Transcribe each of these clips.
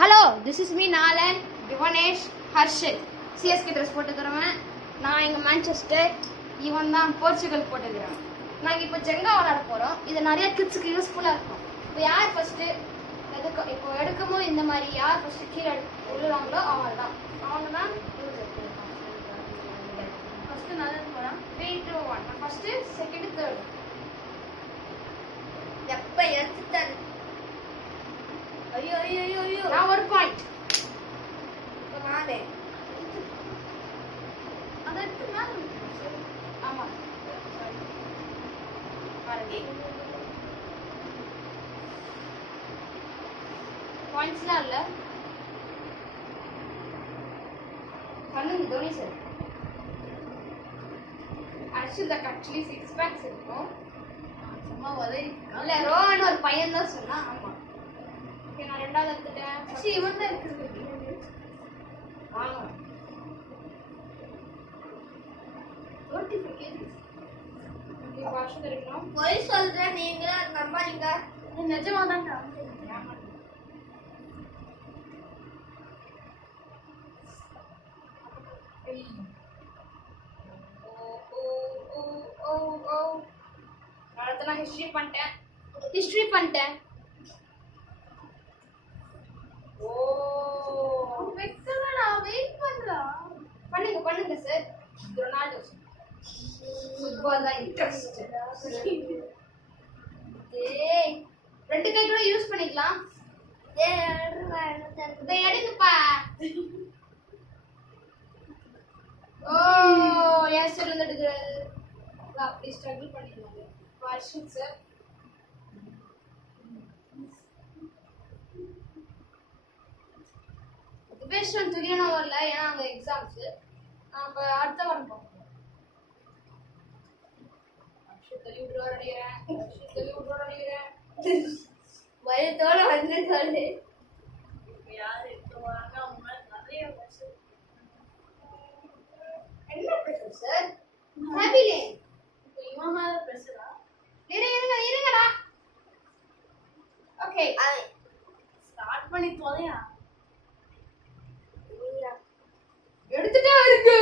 Hello, this is me Nalan, Yuvanesh, Harshit. CSK dress போட்டுக்கிறவன். நான் இங்கே மேன்செஸ்டர். இவன் தான் போர்ச்சுகல் போட்டுக்கிறவன். நாங்கள் இப்போ ஜெங்கா விளாட போகிறோம். இது நிறைய கிட்ஸுக்கு யூஸ்ஃபுல்லாக இருக்கும். இப்போ யார் ஃபஸ்ட்டு இப்போ எடுக்கும்போது இந்த மாதிரி யார் ஃபஸ்ட்டு கீழே விழுவாங்களோ அவங்க தான் ஃபஸ்ட்டு நல்லது போகிறான். 3, 2, 1. நான் ஃபஸ்ட்டு, செகண்டு, தேர்டு. எப்ப எடுத்துட்டாரு? ஐயோ ஐயோ ஐயோ ஐயோ, நான் ஒரு பாயிண்ட். இப்ப நானே அதை எடுத்து மேலே. ஆமாம், பாயிண்ட்ஸ்லாம் இல்லை. பண்ணுங்க தோனி சார். ஆக்சுவலி 6 பேக்ஸ் இருக்கும். சும்மா உதவி இல்லை, ரோஹன் ஒரு பையன் தான் சொன்னா. ஆமா, ஓகே, நான் ரெண்டாவது எடுத்துட்டேன். இவன் தான் இருக்குது. வாங்க, 35 kg. ஓகே, வாஷ் தெரியும். பொய் சொல்றேன், நீங்க நம்பாதீங்க. நிஜமா தான். நான் ஹிஸ்டரி பண்ணிட்டேன். ஓ, வெக்கலடா, வெயிட் பண்றா. பண்ணுங்க சார். ரொனால்டோ ஃபுட்பால் தான் இன்ட்ரெஸ்ட். ஏய், ரெண்டு கை கூட யூஸ் பண்ணிக்கலாம். இதை எடுங்கப்பா. ஓ, எஸ் சார் வந்து எடுக்கிறாரு. அப்படி ஸ்ட்ரகிள் பண்ணிடுவாங்க. Washing sir. பேஸ்ட் துரியனா வரல, ஏன்னா அங்கே எக்ஸாம்ஸு. நம்ம அடுத்த வாரம் பார்ப்போம். தள்ளி விட்டுருவாரு நினைக்கிறேன். வயத்தோட வந்து சொல்லு. யாரு என்ன பிரச்சனை சார்? ஹாபிலே இவன் மேல பிரச்சனை. இருங்கடா. ஓகே, ஸ்டார்ட் பண்ணி போலையா? எடுத்துட்டே இருக்கு.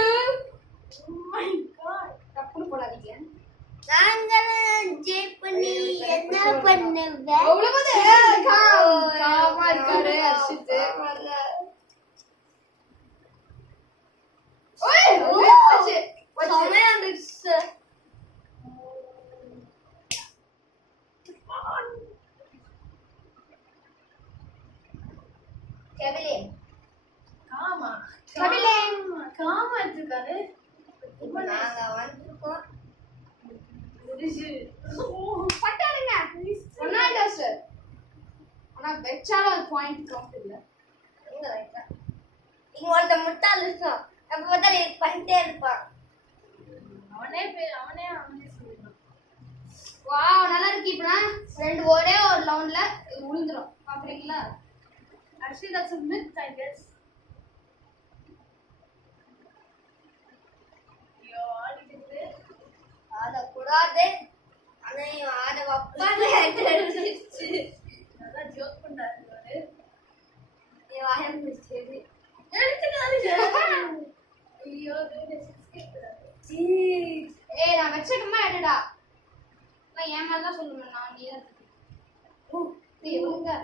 ஓ மை காட், தப்புன்னு போடாதீங்க. நாங்க ஜெயிப்பனி என்ன பண்ணுவ? அவ்வளவுதான். காமா இருக்காரு ஹர்ஷித். ஓய், வாட்ச். சமயம் வந்துச்சு. கெவிலின் காமா எடுத்துக்காரு. இப்போ நாங்க வந்திருக்கோம். பட்டாருங்க ரொனால்டோ சார். ஆனா வெச்சாலும் அது பாயிண்ட் கவுண்ட் இல்ல. எங்க வைக்க இங்க ஒருத்த முட்டாள் இருக்கான். அப்ப பார்த்தாலும் பண்ணிட்டே இருப்பான். அவனே சொல்லிடுவான். வாவ், நல்லா இருக்கு. இப்பனா ரெண்டு ஒரே ஒரு ரவுண்ட்ல விழுந்துரும். பாக்குறீங்களா? Actually that's a myth, I guess. ஆட கூடாது. ஆனா இவன் ஆட வப்பான்னு எடுத்துச்சு. நல்லா ஜோக் பண்றாரு அவரு. நீ வாயம் முடிச்சது. ஐயோ, ஏய், நான் வச்சக்கமா எடுடா. நான் ஏன் மேல தான் சொல்லுவேன். நான் நீ தான் ஒழுங்கா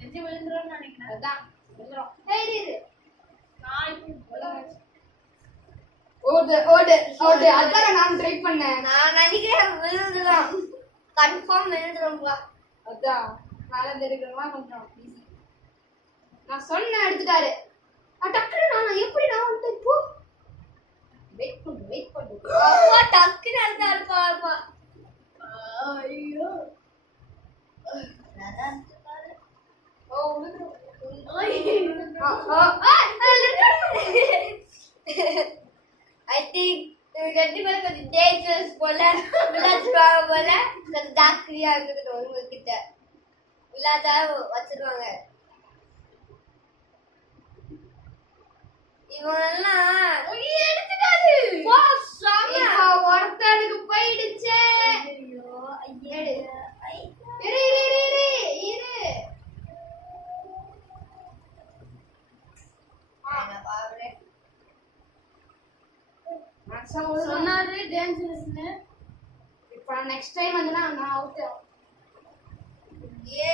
தெரிஞ்சு விழுந்துரும்னு நினைக்கிறேன். அதான் விழுந்துரும். ஏய், இரு. நான் ஓடு. அதான் நான் ட்ரை பண்ணேன். நான் நினைக்கிறேன் விழுந்துடும். கன்ஃபார்ம் விழுந்துடும்பா. அதான் மேல தெரிக்கிறமா கொஞ்சம் ஈஸி. நான் சொன்ன எடுத்துட்டாரு. டக்குனு நான் எப்படி நான் வந்து போ. வெயிட் பண்ணு. அப்பா டக்குன்னு எடுத்தாரு பாப்பா. ஐயோ, அதான் ஓ விழுந்துரும். I think ரெண்டு பேரும் கொஞ்சம் டேஞ்சரஸ் போல விளையாடுவாங்க போல. கொஞ்சம் ஜாக்கிரதையா இருக்குது உங்ககிட்ட. விளையாட்டா வச்சிருவாங்க இவங்கெல்லாம். எடுத்துட்டாரு. ஒருத்தனுக்கு போயிடுச்சு. ஐயோ, இரு சொன்னாரு டேஞ்சரஸ்னு. இப்போ நெக்ஸ்ட் டைம் வந்து நான் அவுட். ஏ